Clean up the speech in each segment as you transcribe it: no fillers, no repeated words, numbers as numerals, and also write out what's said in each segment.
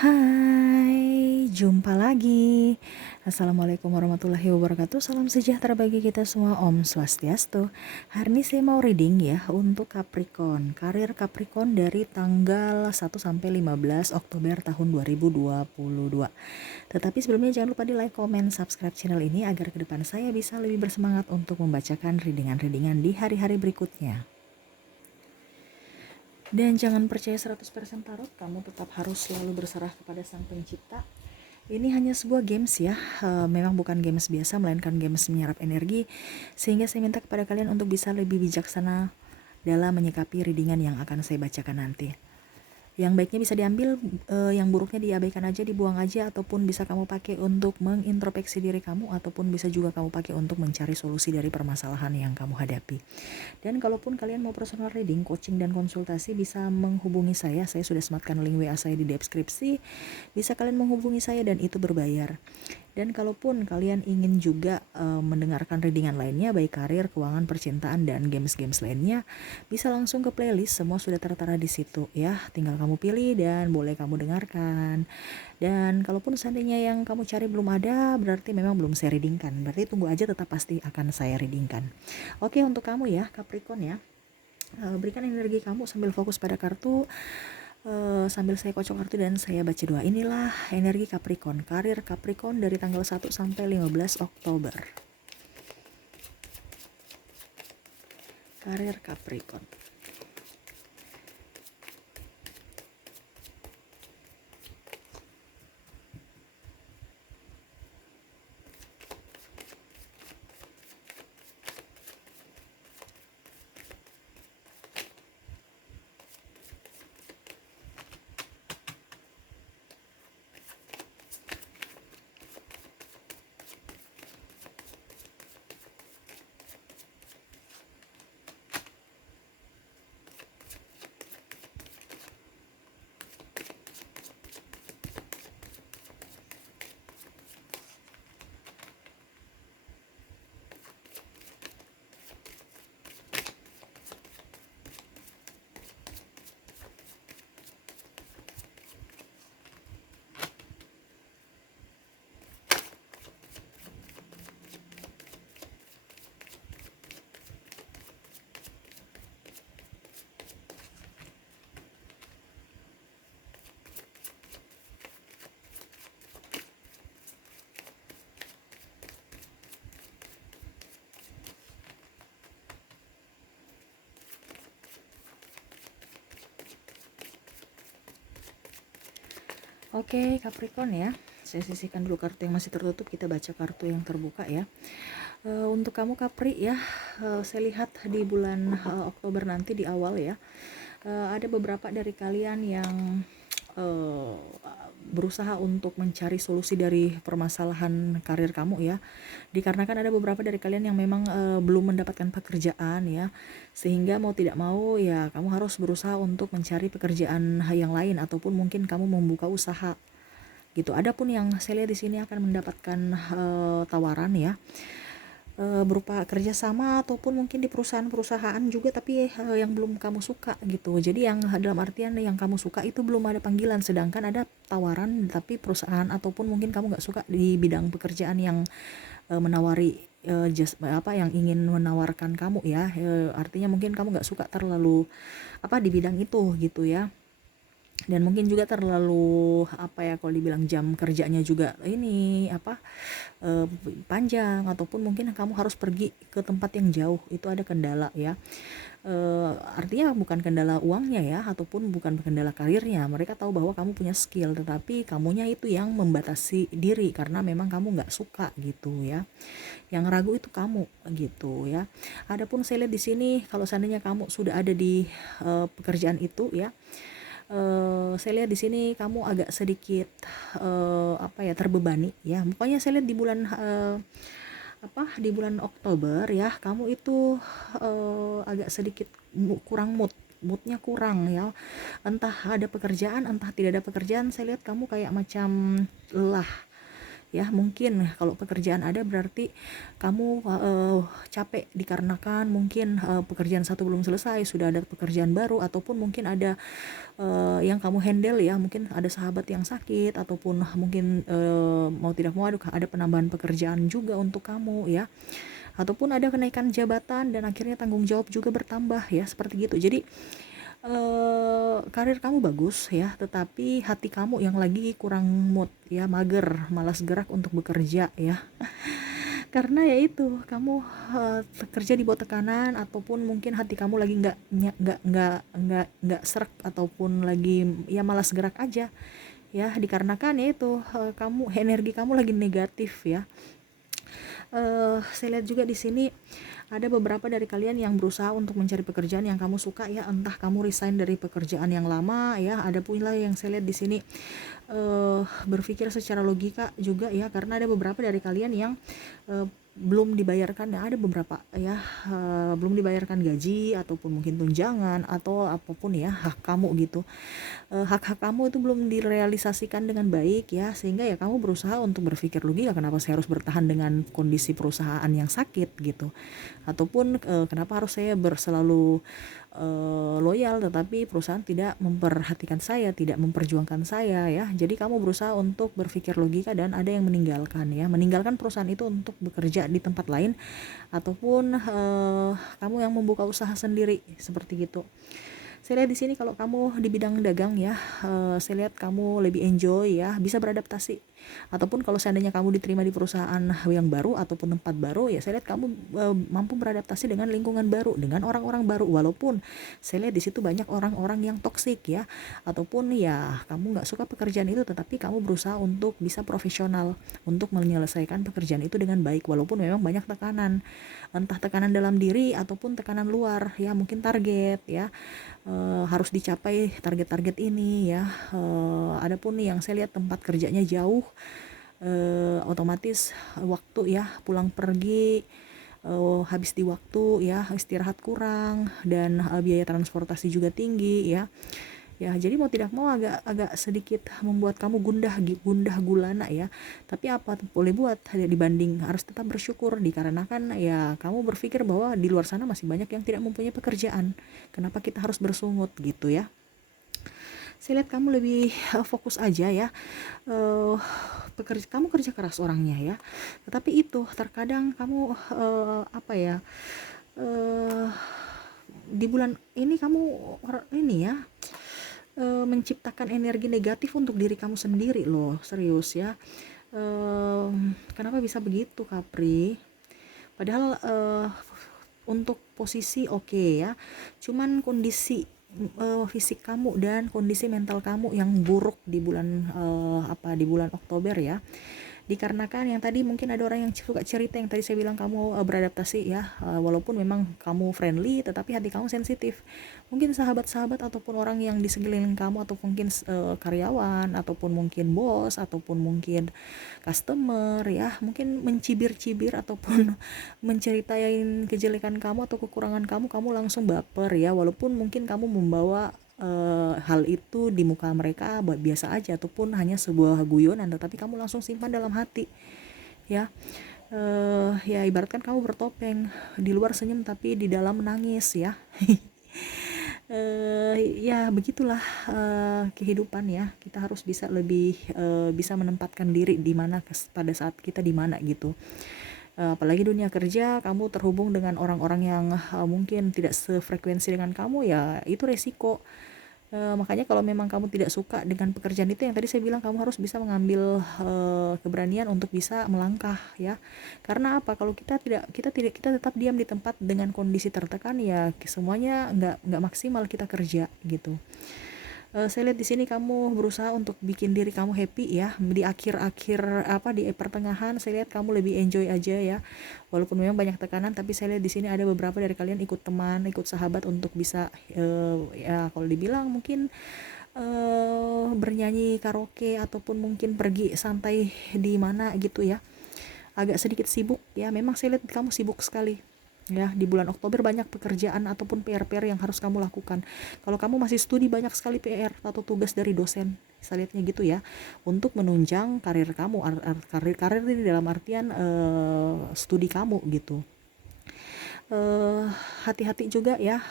Hai, jumpa lagi. Assalamualaikum warahmatullahi wabarakatuh. Salam sejahtera bagi kita semua. Om Swastiastu. Hari ini saya mau reading ya untuk Capricorn. Karir Capricorn dari tanggal 1 sampai 15 Oktober tahun 2022. Tetapi sebelumnya jangan lupa di like, comment, subscribe channel ini agar ke depan saya bisa lebih bersemangat untuk membacakan readingan-readingan di hari-hari berikutnya. Dan jangan percaya 100% tarot, kamu tetap harus selalu berserah kepada Sang Pencipta. Ini hanya sebuah games ya, memang bukan games biasa, melainkan games menyerap energi. Sehingga saya minta kepada kalian untuk bisa lebih bijaksana dalam menyikapi readingan yang akan saya bacakan nanti. Yang baiknya bisa diambil, yang buruknya diabaikan aja, dibuang aja, ataupun bisa kamu pakai untuk mengintrospeksi diri kamu, ataupun bisa juga kamu pakai untuk mencari solusi dari permasalahan yang kamu hadapi. Dan kalaupun kalian mau personal reading, coaching dan konsultasi, bisa menghubungi saya sudah sematkan link WA saya di deskripsi. Bisa kalian menghubungi saya dan itu berbayar. Dan kalaupun kalian ingin juga mendengarkan readingan lainnya, baik karir, keuangan, percintaan, dan games-games lainnya, bisa langsung ke playlist, semua sudah tertera di situ ya. Tinggal kamu pilih dan boleh kamu dengarkan. Dan kalaupun seandainya yang kamu cari belum ada, berarti memang belum saya readingkan. Berarti tunggu aja, tetap pasti akan saya readingkan. Oke, untuk kamu ya Capricorn ya, berikan energi kamu sambil fokus pada kartu. Sambil saya kocok kartu dan saya baca doa. Inilah energi Capricorn, karir Capricorn dari tanggal 1 sampai 15 Oktober. Karir Capricorn. Oke, Capricorn ya. Saya sisihkan dulu kartu yang masih tertutup, kita baca kartu yang terbuka ya. Untuk kamu Capri ya, saya lihat di bulan Oktober nanti di awal ya, ada beberapa dari kalian yang uh, berusaha untuk mencari solusi dari permasalahan karir kamu ya. Dikarenakan ada beberapa dari kalian yang memang belum mendapatkan pekerjaan ya, sehingga mau tidak mau ya kamu harus berusaha untuk mencari pekerjaan yang lain, ataupun mungkin kamu membuka usaha gitu. Adapun yang saya lihat di sini akan mendapatkan tawaran ya, berupa kerjasama ataupun mungkin di perusahaan-perusahaan juga, tapi yang belum kamu suka gitu. Jadi yang dalam artian yang kamu suka itu belum ada panggilan, sedangkan ada tawaran tapi perusahaan ataupun mungkin kamu nggak suka di bidang pekerjaan yang menawari apa yang ingin menawarkan kamu ya. Artinya mungkin kamu nggak suka terlalu apa di bidang itu gitu ya. Dan mungkin juga terlalu apa ya, kalau dibilang jam kerjanya juga ini apa panjang, ataupun mungkin kamu harus pergi ke tempat yang jauh, itu ada kendala ya. Artinya bukan kendala uangnya ya, ataupun bukan kendala karirnya. Mereka tahu bahwa kamu punya skill, tetapi kamunya itu yang membatasi diri karena memang kamu nggak suka gitu ya. Yang ragu itu kamu gitu ya. Adapun saya lihat di sini, kalau seandainya kamu sudah ada di pekerjaan itu ya, saya lihat di sini kamu agak sedikit apa ya, terbebani ya. Pokoknya saya lihat di bulan di bulan Oktober ya, kamu itu agak sedikit kurang moodnya kurang ya. Entah ada pekerjaan, entah tidak ada pekerjaan, saya lihat kamu kayak macam lelah ya. Mungkin kalau pekerjaan ada berarti kamu capek dikarenakan mungkin pekerjaan satu belum selesai, sudah ada pekerjaan baru, ataupun mungkin ada yang kamu handle ya, mungkin ada sahabat yang sakit, ataupun mungkin mau tidak mau ada penambahan pekerjaan juga untuk kamu ya, ataupun ada kenaikan jabatan dan akhirnya tanggung jawab juga bertambah ya, seperti gitu. Jadi karir kamu bagus ya, tetapi hati kamu yang lagi kurang mood ya, mager, malas gerak untuk bekerja ya. Karena ya itu, kamu kerja di bawah tekanan, ataupun mungkin hati kamu lagi nggak serak, ataupun lagi ya malas gerak aja ya, dikarenakan ya itu kamu energi kamu lagi negatif ya. Saya lihat juga di sini ada beberapa dari kalian yang berusaha untuk mencari pekerjaan yang kamu suka ya, entah kamu resign dari pekerjaan yang lama ya. Ada pula yang saya lihat di sini berpikir secara logika juga ya, karena ada beberapa dari kalian yang belum dibayarkan ya, ada beberapa ya belum dibayarkan gaji, ataupun mungkin tunjangan, atau apapun ya hak kamu gitu. Hak-hak kamu itu belum direalisasikan dengan baik ya, sehingga ya kamu berusaha untuk berpikir logika, kenapa saya harus bertahan dengan kondisi perusahaan yang sakit gitu, ataupun kenapa harus saya selalu loyal tetapi perusahaan tidak memperhatikan saya, tidak memperjuangkan saya ya. Jadi kamu berusaha untuk berpikir logika, dan ada yang meninggalkan perusahaan itu untuk bekerja di tempat lain, ataupun kamu yang membuka usaha sendiri seperti gitu. Saya lihat di sini kalau kamu di bidang dagang ya, saya lihat kamu lebih enjoy ya, bisa beradaptasi. Ataupun kalau seandainya kamu diterima di perusahaan yang baru ataupun tempat baru ya, saya lihat kamu mampu beradaptasi dengan lingkungan baru, dengan orang-orang baru, walaupun saya lihat di situ banyak orang-orang yang toksik ya, ataupun ya kamu nggak suka pekerjaan itu, tetapi kamu berusaha untuk bisa profesional untuk menyelesaikan pekerjaan itu dengan baik, walaupun memang banyak tekanan, entah tekanan dalam diri ataupun tekanan luar ya, mungkin target ya, harus dicapai target-target ini ya. Adapun yang saya lihat tempat kerjanya jauh, otomatis waktu ya pulang pergi habis di waktu ya, istirahat kurang, dan biaya transportasi juga tinggi ya. Ya, jadi mau tidak mau agak sedikit membuat kamu gundah gulana ya. Tapi apa boleh buat, dibanding harus tetap bersyukur, dikarenakan ya kamu berpikir bahwa di luar sana masih banyak yang tidak mempunyai pekerjaan. Kenapa kita harus bersungut gitu ya? Saya lihat kamu lebih fokus aja ya. Kamu kerja keras orangnya ya. Tetapi itu terkadang kamu apa ya? Di bulan ini kamu ini ya, menciptakan energi negatif untuk diri kamu sendiri loh, serius ya. Kenapa bisa begitu, Kapri? Padahal untuk posisi oke ya, cuman kondisi fisik kamu dan kondisi mental kamu yang buruk di bulan di bulan Oktober ya. Dikarenakan yang tadi mungkin ada orang yang suka cerita, yang tadi saya bilang kamu beradaptasi ya, walaupun memang kamu friendly tetapi hati kamu sensitif. Mungkin sahabat-sahabat ataupun orang yang di sekeliling kamu, atau mungkin karyawan, ataupun mungkin bos, ataupun mungkin customer ya, mungkin mencibir-cibir ataupun menceritain kejelekan kamu atau kekurangan kamu, kamu langsung baper ya, walaupun mungkin kamu membawa hal itu di muka mereka biasa aja, ataupun hanya sebuah guyonan, tetapi kamu langsung simpan dalam hati ya. Ya ibaratkan kamu bertopeng, di luar senyum tapi di dalam menangis ya. Ya begitulah kehidupan ya. Kita harus bisa lebih bisa menempatkan diri di mana pada saat kita di mana gitu. Apalagi dunia kerja, kamu terhubung dengan orang-orang yang mungkin tidak sefrekuensi dengan kamu ya, itu resiko. Makanya kalau memang kamu tidak suka dengan pekerjaan itu, yang tadi saya bilang kamu harus bisa mengambil keberanian untuk bisa melangkah ya. Karena apa, kalau kita tetap diam di tempat dengan kondisi tertekan ya, semuanya nggak maksimal kita kerja gitu. Saya lihat di sini kamu berusaha untuk bikin diri kamu happy ya, di akhir-akhir di pertengahan saya lihat kamu lebih enjoy aja ya, walaupun memang banyak tekanan, tapi saya lihat di sini ada beberapa dari kalian ikut teman, ikut sahabat untuk bisa ya kalau dibilang mungkin bernyanyi karaoke, ataupun mungkin pergi santai di mana gitu ya, agak sedikit sibuk ya. Memang saya lihat kamu sibuk sekali ya, di bulan Oktober banyak pekerjaan ataupun PR-PR yang harus kamu lakukan. Kalau kamu masih studi, banyak sekali PR atau tugas dari dosen Saya lihatnya gitu ya, untuk menunjang karir kamu, karir ini dalam artian studi kamu gitu. Hati-hati juga ya,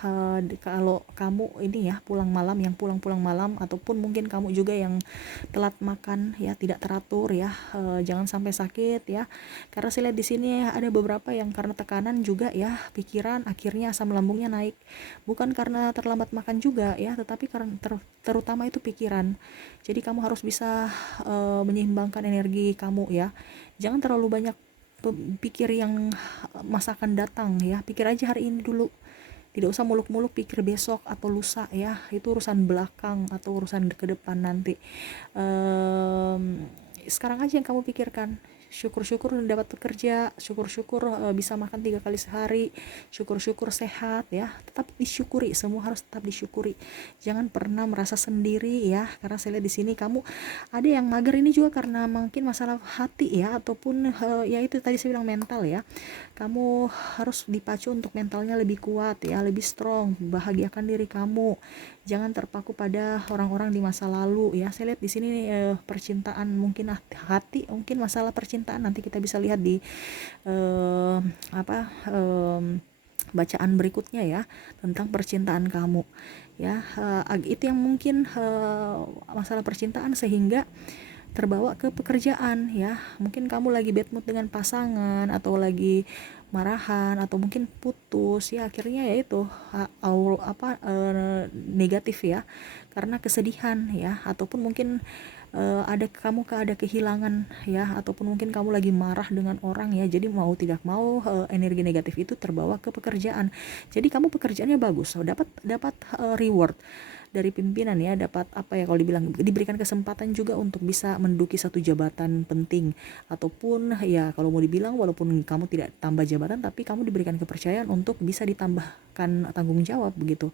kalau kamu ini ya pulang malam, yang pulang malam, ataupun mungkin kamu juga yang telat makan ya, tidak teratur ya, jangan sampai sakit ya, karena saya lihat di sini ada beberapa yang karena tekanan juga ya, pikiran akhirnya asam lambungnya naik, bukan karena terlambat makan juga ya, tetapi karena terutama itu pikiran. Jadi kamu harus bisa menyeimbangkan energi kamu ya, jangan terlalu banyak pikir yang masa akan datang ya, pikir aja hari ini dulu, tidak usah muluk-muluk pikir besok atau lusa ya, itu urusan belakang atau urusan ke depan nanti. Sekarang aja yang kamu pikirkan, syukur-syukur dapat bekerja, syukur-syukur bisa makan 3 kali sehari, syukur-syukur sehat ya, tetap disyukuri, semua harus tetap disyukuri, jangan pernah merasa sendiri ya, karena saya lihat di sini kamu ada yang mager ini juga karena mungkin masalah hati ya, ataupun ya itu tadi saya bilang mental ya, kamu harus dipacu untuk mentalnya lebih kuat ya, lebih strong, bahagiakan diri kamu, jangan terpaku pada orang-orang di masa lalu ya. Saya lihat di sini percintaan, mungkin hati, mungkin masalah percintaan nanti kita bisa lihat di bacaan berikutnya ya, tentang percintaan kamu ya. Itu yang mungkin masalah percintaan sehingga terbawa ke pekerjaan ya, mungkin kamu lagi bad mood dengan pasangan, atau lagi marahan, atau mungkin putus ya, akhirnya ya itu negatif ya, karena kesedihan ya, ataupun mungkin ada kehilangan ya, ataupun mungkin kamu lagi marah dengan orang ya, jadi mau tidak mau energi negatif itu terbawa ke pekerjaan. Jadi kamu pekerjaannya bagus, dapat reward dari pimpinan ya, dapat apa ya, kalau diberikan kesempatan juga untuk bisa menduduki satu jabatan penting, ataupun ya kalau mau dibilang walaupun kamu tidak tambah jabatan, tapi kamu diberikan kepercayaan untuk bisa ditambahkan tanggung jawab begitu.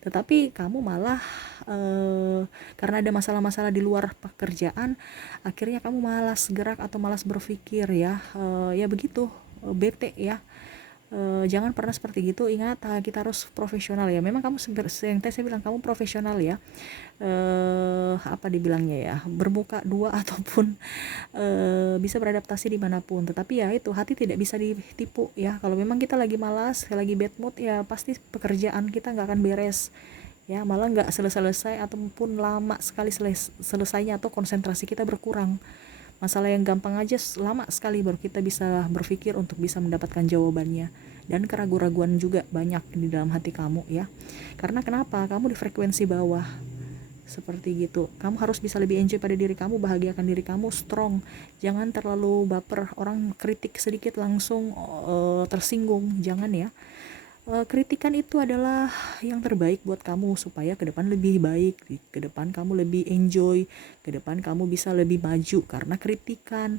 Tetapi kamu malah karena ada masalah-masalah di luar pekerjaan, akhirnya kamu malas gerak atau malas berpikir ya, ya begitu, bete ya. Jangan pernah seperti gitu, ingat kita harus profesional ya, memang kamu yang tadi saya bilang kamu profesional ya, apa dibilangnya ya, bermuka dua ataupun bisa beradaptasi dimanapun, tetapi ya itu hati tidak bisa ditipu ya, kalau memang kita lagi malas, lagi bad mood ya, pasti pekerjaan kita nggak akan beres ya, malah nggak selesai ataupun lama sekali selesainya, atau konsentrasi kita berkurang. Masalah yang gampang aja lama sekali baru kita bisa berpikir untuk bisa mendapatkan jawabannya, dan keraguan-raguan juga banyak di dalam hati kamu ya, karena kenapa, kamu di frekuensi bawah seperti gitu. Kamu harus bisa lebih enjoy pada diri kamu, bahagiakan diri kamu, strong, jangan terlalu baper, orang kritik sedikit langsung tersinggung, jangan ya. Kritikan itu adalah yang terbaik buat kamu supaya ke depan lebih baik, ke depan kamu lebih enjoy, ke depan kamu bisa lebih maju, karena kritikan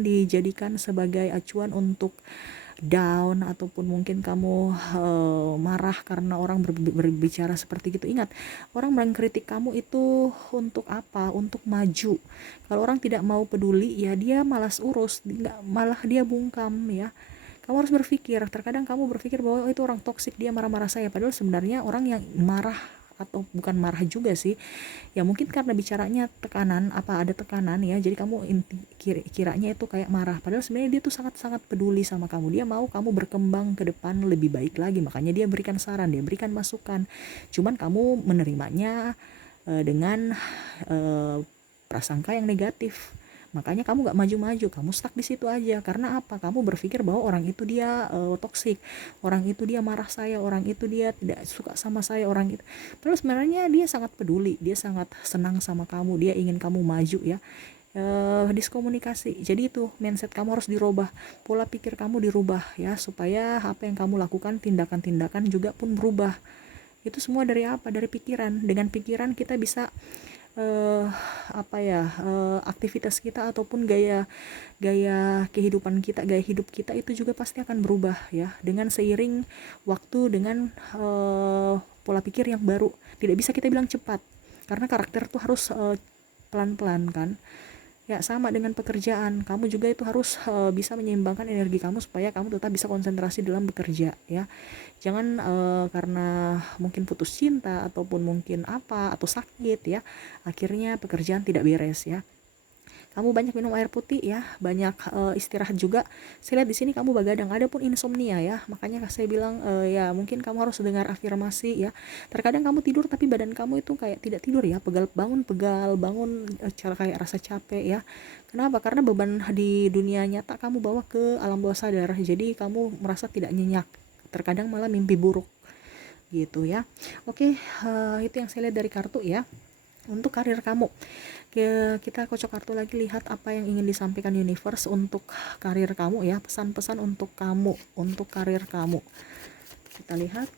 dijadikan sebagai acuan untuk down, ataupun mungkin kamu marah karena orang berbicara seperti gitu. Ingat, orang mengkritik kamu itu untuk apa? Untuk maju. Kalau orang tidak mau peduli ya, dia malas urus, malah dia bungkam ya. Kamu harus berpikir, terkadang kamu berpikir bahwa itu orang toksik, dia marah-marah saya, padahal sebenarnya orang yang marah, atau bukan marah juga sih ya, mungkin karena bicaranya tekanan, ada tekanan ya, jadi kamu kiranya itu kayak marah, padahal sebenarnya dia tuh sangat-sangat peduli sama kamu, dia mau kamu berkembang ke depan lebih baik lagi, makanya dia berikan saran, dia berikan masukan, cuman kamu menerimanya dengan prasangka yang negatif. Makanya kamu gak maju-maju, kamu stuck di situ aja. Karena apa? Kamu berpikir bahwa orang itu dia toksik, orang itu dia marah saya, orang itu dia tidak suka sama saya, orang itu. Padahal sebenarnya dia sangat peduli, dia sangat senang sama kamu, dia ingin kamu maju ya. Diskomunikasi. Jadi itu mindset kamu harus dirubah, pola pikir kamu dirubah ya, supaya apa yang kamu lakukan, tindakan-tindakan juga pun berubah. Itu semua dari apa? Dari pikiran. Dengan pikiran kita bisa aktivitas kita ataupun gaya kehidupan kita, gaya hidup kita itu juga pasti akan berubah ya, dengan seiring waktu, dengan pola pikir yang baru. Tidak bisa kita bilang cepat, karena karakter tuh harus pelan-pelan kan. Ya, sama dengan pekerjaan. Kamu juga itu harus bisa menyeimbangkan energi kamu supaya kamu tetap bisa konsentrasi dalam bekerja ya. Jangan karena mungkin putus cinta ataupun mungkin apa atau sakit ya, akhirnya pekerjaan tidak beres ya. Kamu banyak minum air putih ya, banyak istirahat juga. Saya lihat di sini kamu begadang, ada pun insomnia ya. Makanya saya bilang ya mungkin kamu harus dengar afirmasi ya. Terkadang kamu tidur tapi badan kamu itu kayak tidak tidur ya, pegal bangun cara kayak rasa capek ya. Kenapa? Karena beban di dunia nyata kamu bawa ke alam bawah sadar. Jadi kamu merasa tidak nyenyak. Terkadang malah mimpi buruk gitu ya. Oke, itu yang saya lihat dari kartu ya. Untuk karir kamu, kita kocok kartu lagi, lihat apa yang ingin disampaikan universe untuk karir kamu ya, pesan-pesan untuk kamu, untuk karir kamu. Kita lihat.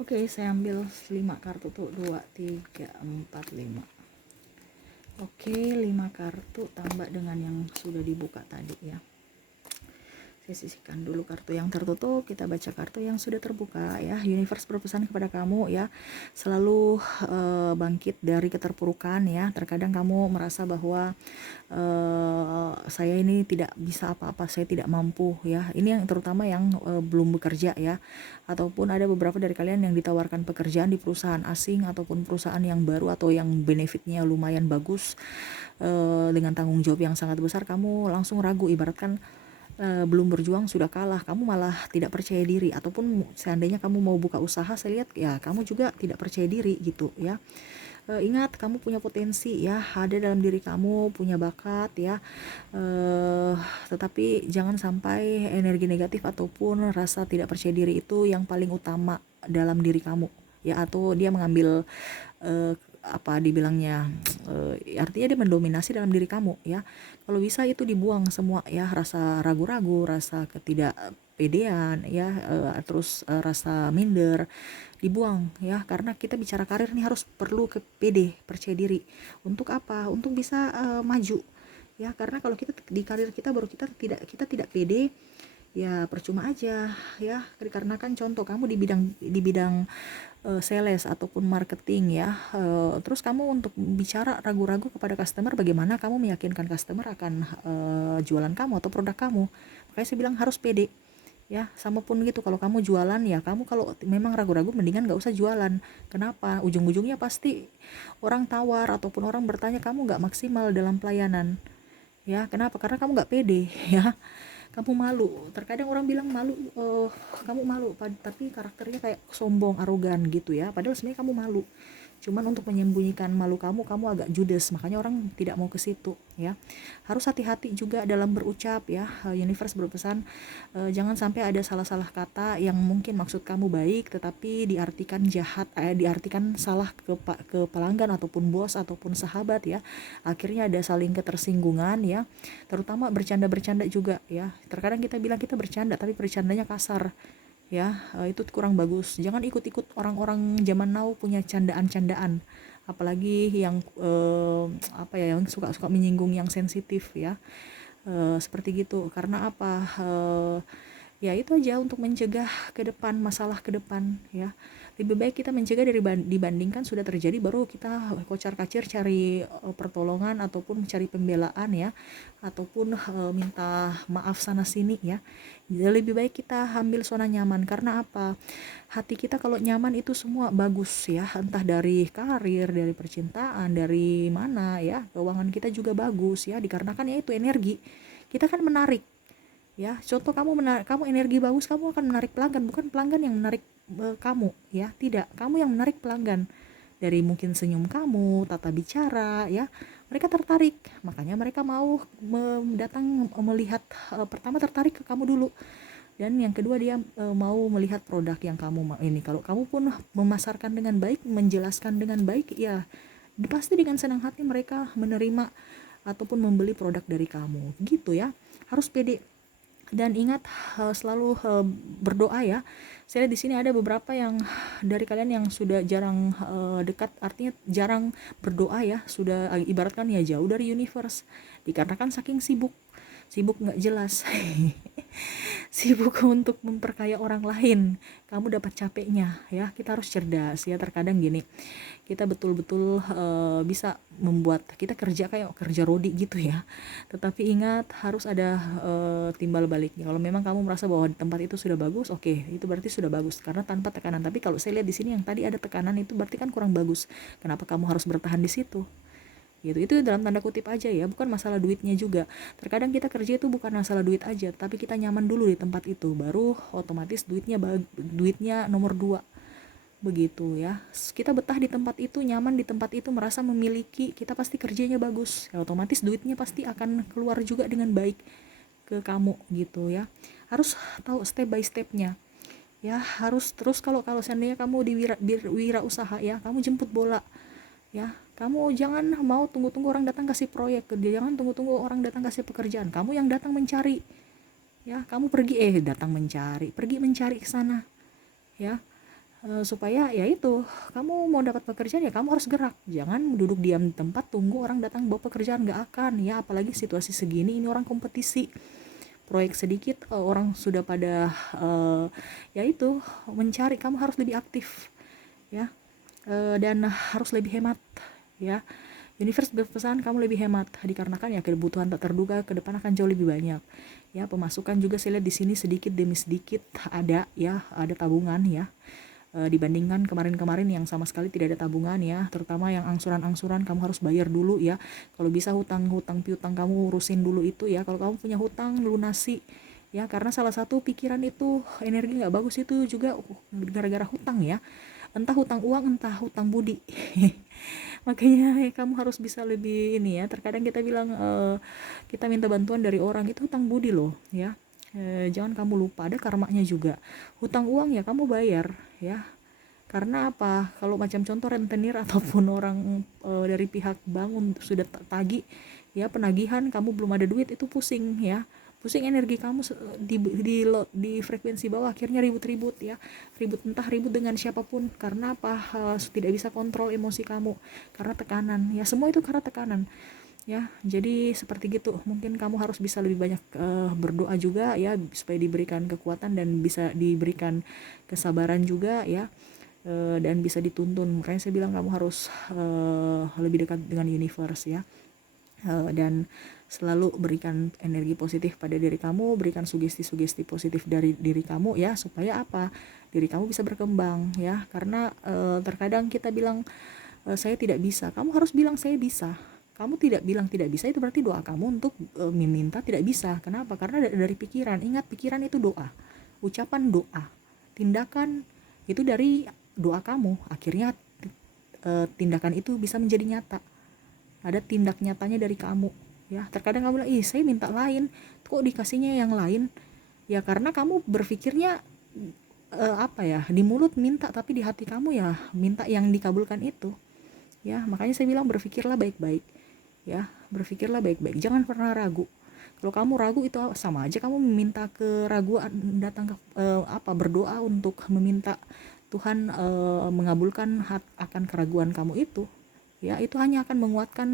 Oke, saya ambil 5 kartu tuh, 2 3 4 5. Oke, 5 kartu tambah dengan yang sudah dibuka tadi ya. Saya sisihkan dulu kartu yang tertutup, kita baca kartu yang sudah terbuka ya. Universe berpesan kepada kamu ya, selalu bangkit dari keterpurukan ya. Terkadang kamu merasa bahwa saya ini tidak bisa apa-apa, saya tidak mampu ya. Ini yang terutama yang belum bekerja ya, ataupun ada beberapa dari kalian yang ditawarkan pekerjaan di perusahaan asing ataupun perusahaan yang baru atau yang benefitnya lumayan bagus dengan tanggung jawab yang sangat besar. Kamu langsung ragu, ibaratkan belum berjuang sudah kalah, kamu malah tidak percaya diri. Ataupun seandainya kamu mau buka usaha, saya lihat ya kamu juga tidak percaya diri gitu ya. Ingat, kamu punya potensi ya, ada dalam diri kamu, punya bakat ya. Tetapi jangan sampai energi negatif ataupun rasa tidak percaya diri itu yang paling utama dalam diri kamu ya, atau dia mengambil apa dibilangnya, artinya dia mendominasi dalam diri kamu ya. Kalau bisa itu dibuang semua ya, rasa ragu-ragu, rasa ketidakpedean ya, terus rasa minder dibuang ya, karena kita bicara karir nih harus perlu ke pede, percaya diri. Untuk apa? Untuk bisa maju ya, karena kalau kita di karir kita baru kita tidak pede ya, percuma aja ya. Karena kan contoh kamu di bidang sales ataupun marketing ya, terus kamu untuk bicara ragu-ragu kepada customer, bagaimana kamu meyakinkan customer akan jualan kamu atau produk kamu. Makanya saya bilang harus pede ya. Sama pun gitu, kalau kamu jualan ya, kamu kalau memang ragu-ragu mendingan gak usah jualan. Kenapa? Ujung-ujungnya pasti orang tawar ataupun orang bertanya, kamu gak maksimal dalam pelayanan ya. Kenapa? Karena kamu gak pede ya, kamu malu. Terkadang orang bilang malu, kamu malu, tapi karakternya kayak sombong, arogan gitu ya, padahal sebenarnya kamu malu. Cuman untuk menyembunyikan malu kamu agak judes, makanya orang tidak mau ke situ ya. Harus hati-hati juga dalam berucap ya. Universe berpesan jangan sampai ada salah-salah kata yang mungkin maksud kamu baik tetapi diartikan jahat, diartikan salah ke pelanggan ataupun bos ataupun sahabat ya. Akhirnya ada saling ketersinggungan ya. Terutama bercanda-bercanda juga ya. Terkadang kita bilang kita bercanda tapi bercandanya kasar ya, itu kurang bagus. Jangan ikut-ikut orang-orang zaman now punya candaan-candaan, apalagi yang apa ya, yang suka-suka menyinggung yang sensitif ya, seperti gitu. Karena apa, ya itu aja untuk mencegah ke depan, masalah ke depan ya. Lebih baik kita mencegah dibandingkan sudah terjadi baru kita kocar-kacir cari pertolongan ataupun mencari pembelaan ya, ataupun minta maaf sana sini ya. Jadi lebih baik kita ambil zona nyaman. Karena apa? Hati kita kalau nyaman itu semua bagus ya, entah dari karir, dari percintaan, dari mana ya, keuangan kita juga bagus ya, dikarenakan ya itu energi. Kita kan menarik ya, contoh kamu energi bagus, kamu akan menarik pelanggan, bukan pelanggan yang menarik kamu ya, tidak, kamu yang menarik pelanggan dari mungkin senyum kamu, tata bicara ya, mereka tertarik, makanya mereka mau datang melihat, pertama tertarik ke kamu dulu, dan yang kedua dia mau melihat produk yang kamu ini. Kalau kamu pun memasarkan dengan baik, menjelaskan dengan baik ya, pasti dengan senang hati mereka menerima ataupun membeli produk dari kamu gitu ya. Harus pede. Dan ingat selalu berdoa ya. Saya lihat di sini ada beberapa yang dari kalian yang sudah jarang dekat, artinya jarang berdoa ya, sudah ibaratkan ya jauh dari universe, dikarenakan saking sibuk nggak jelas. Sibuk untuk memperkaya orang lain, kamu dapat capeknya ya. Kita harus cerdas ya. Terkadang gini, kita betul-betul bisa membuat kita kerja kayak kerja rodi gitu ya, tetapi ingat harus ada timbal baliknya. Kalau memang kamu merasa bahwa tempat itu sudah bagus, oke, itu berarti sudah bagus karena tanpa tekanan. Tapi kalau saya lihat di sini yang tadi ada tekanan, itu berarti kan kurang bagus. Kenapa kamu harus bertahan di situ gitu? Itu dalam tanda kutip aja ya, bukan masalah duitnya juga. Terkadang kita kerja itu bukan masalah duit aja, tapi kita nyaman dulu di tempat itu, baru otomatis duitnya nomor 2 begitu ya. Kita betah di tempat itu, nyaman di tempat itu, merasa memiliki, kita pasti kerjanya bagus ya, otomatis duitnya pasti akan keluar juga dengan baik ke kamu gitu ya. Harus tahu step by stepnya ya, harus terus. Kalau seandainya kamu di wira usaha ya, kamu jemput bola ya, kamu jangan mau tunggu-tunggu orang datang kasih proyek, jangan tunggu-tunggu orang datang kasih pekerjaan, kamu yang datang mencari ya. Kamu pergi mencari ke sana ya. Supaya ya itu, kamu mau dapat pekerjaan ya kamu harus gerak, jangan duduk diam di tempat tunggu orang datang bawa pekerjaan, nggak akan ya. Apalagi situasi segini, ini orang kompetisi, proyek sedikit orang sudah pada ya itu mencari. Kamu harus lebih aktif ya, dan harus lebih hemat ya. Universe berpesan kamu lebih hemat, dikarenakan ya kebutuhan tak terduga ke depan akan jauh lebih banyak ya. Pemasukan juga saya lihat di sini sedikit demi sedikit ada ya, ada tabungan ya. Dibandingkan kemarin-kemarin yang sama sekali tidak ada tabungan ya, terutama yang angsuran-angsuran kamu harus bayar dulu ya. Kalau bisa hutang piutang kamu urusin dulu itu ya. Kalau kamu punya hutang, lunasi ya, karena salah satu pikiran itu energi nggak bagus itu juga gara-gara hutang ya, entah hutang uang entah hutang budi. Makanya kamu harus bisa lebih ini ya. Terkadang kita bilang kita minta bantuan dari orang, itu hutang budi loh ya. Jangan kamu lupa, ada karmanya juga. Hutang uang ya kamu bayar ya. Karena apa? Kalau macam contoh rentenir ataupun orang dari pihak bank sudah tagih ya, penagihan, kamu belum ada duit, itu pusing ya. Pusing energi kamu di frekuensi bawah, akhirnya ribut-ribut ya. Ribut dengan siapapun. Karena apa? Tidak bisa kontrol emosi kamu karena tekanan ya. Semua itu karena tekanan ya. Jadi seperti gitu, mungkin kamu harus bisa lebih banyak berdoa juga ya, supaya diberikan kekuatan dan bisa diberikan kesabaran juga ya, dan bisa dituntun. Makanya saya bilang kamu harus lebih dekat dengan universe ya, dan selalu berikan energi positif pada diri kamu, berikan sugesti-sugesti positif dari diri kamu ya, supaya apa, diri kamu bisa berkembang ya. Karena terkadang kita bilang saya tidak bisa, kamu harus bilang saya bisa. Kamu tidak bilang tidak bisa, itu berarti doa kamu untuk meminta tidak bisa. Kenapa? Karena dari pikiran. Ingat, pikiran itu doa, ucapan doa, tindakan itu dari doa kamu. Akhirnya tindakan itu bisa menjadi nyata. Ada tindak nyatanya dari kamu ya. Terkadang kamu bilang, saya minta lain, kok dikasihnya yang lain ya, karena kamu berpikirnya apa ya, di mulut minta, tapi di hati kamu ya minta yang dikabulkan itu ya. Makanya saya bilang berpikirlah baik-baik ya, berpikirlah baik-baik, jangan pernah ragu. Kalau kamu ragu, itu sama aja kamu meminta keraguan, datang ke berdoa untuk meminta Tuhan mengabulkan akan keraguan kamu itu ya. Itu hanya akan menguatkan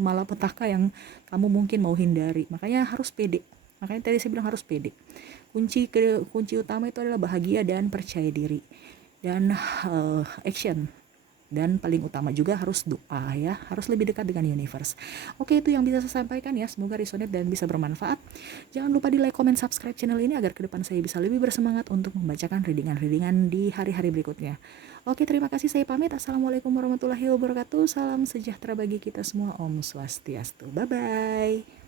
malapetaka yang kamu mungkin mau hindari. Makanya harus pede. Makanya tadi saya bilang harus pede. Kunci utama itu adalah bahagia dan percaya diri dan action. Dan paling utama juga harus doa ya, harus lebih dekat dengan universe. Oke, itu yang bisa saya sampaikan ya, semoga resonate dan bisa bermanfaat. Jangan lupa di like, comment, subscribe channel ini agar ke depan saya bisa lebih bersemangat untuk membacakan readingan-readingan di hari-hari berikutnya. Oke, terima kasih, saya pamit. Assalamualaikum warahmatullahi wabarakatuh. Salam sejahtera bagi kita semua. Om Swastiastu. Bye-bye.